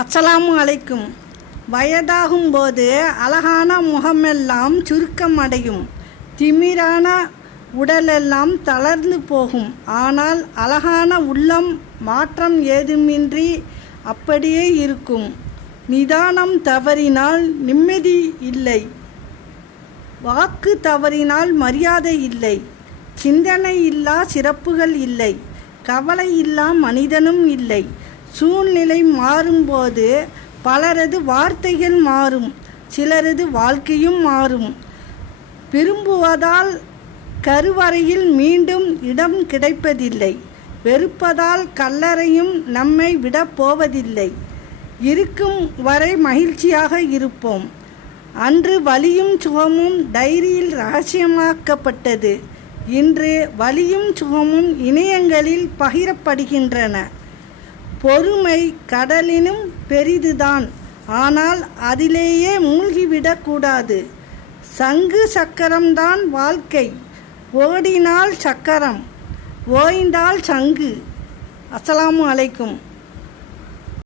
அஸ்ஸலாமு அலைக்கும். வயதாகும்போது அழகான முகமெல்லாம் சுருக்கம் அடையும், திமிரான உடலெல்லாம் தளர்ந்து போகும். ஆனால் அழகான உள்ளம் மாற்றம் ஏதுமின்றி அப்படியே இருக்கும். நிதானம் தவறினால் நிம்மதி இல்லை, வாக்கு தவறினால் மரியாதை இல்லை, சிந்தனை இல்லா சிறப்புகள் இல்லை, கவலை இல்லா மனிதனும் இல்லை. சூழ்நிலை மாறும்போது பலரது வார்த்தைகள் மாறும், சிலரது வாழ்க்கையும் மாறும். விரும்புவதால் கருவறையில் மீண்டும் இடம் கிடைப்பதில்லை, வெறுப்பதால் கல்லறையும் நம்மை விடப் போவதில்லை. இருக்கும் வரை மகிழ்ச்சியாக இருப்போம். அன்று வலியும் சுகமும் டைரியில் ரகசியமாக்கப்பட்டது. இன்று வலியும் சுகமும் இணையங்களில் பகிரப்படுகின்றன. பொறுமை கடலினும் பெரிதுதான், ஆனால் அதிலேயே மூழ்கிவிடக்கூடாது. சங்கு சக்கரம்தான் வாழ்க்கை. ஓடினால் சக்கரம், ஓய்ந்தால் சங்கு. அஸ்ஸலாமு அலைக்கும்.